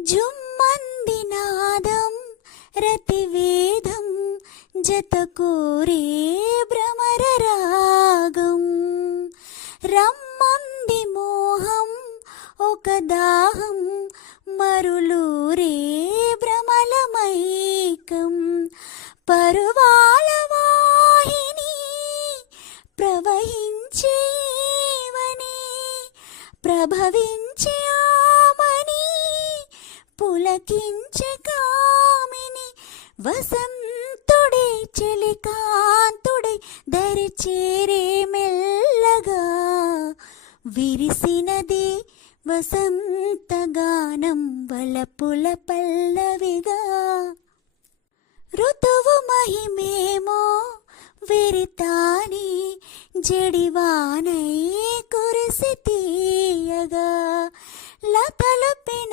జుమ్మంది నాదం రతివేదం జతకూరే భ్రమర రాగం. రమ్మంది మోహం ఒక దాహం మరులూరే భ్రమలమైకం. పరువాల వాహిని ప్రవహించేవని ప్రభవించే ఆమని పులకించే కామిని. వసంతుడే చెలికాంతుడై దరి చేరే మెల్లగా విరిసినది వసంతగానం వలపుల పల్లవిగా. ఋతువు మహిమేమో విరితాని జడివానై కురిసి తీయగా లతలు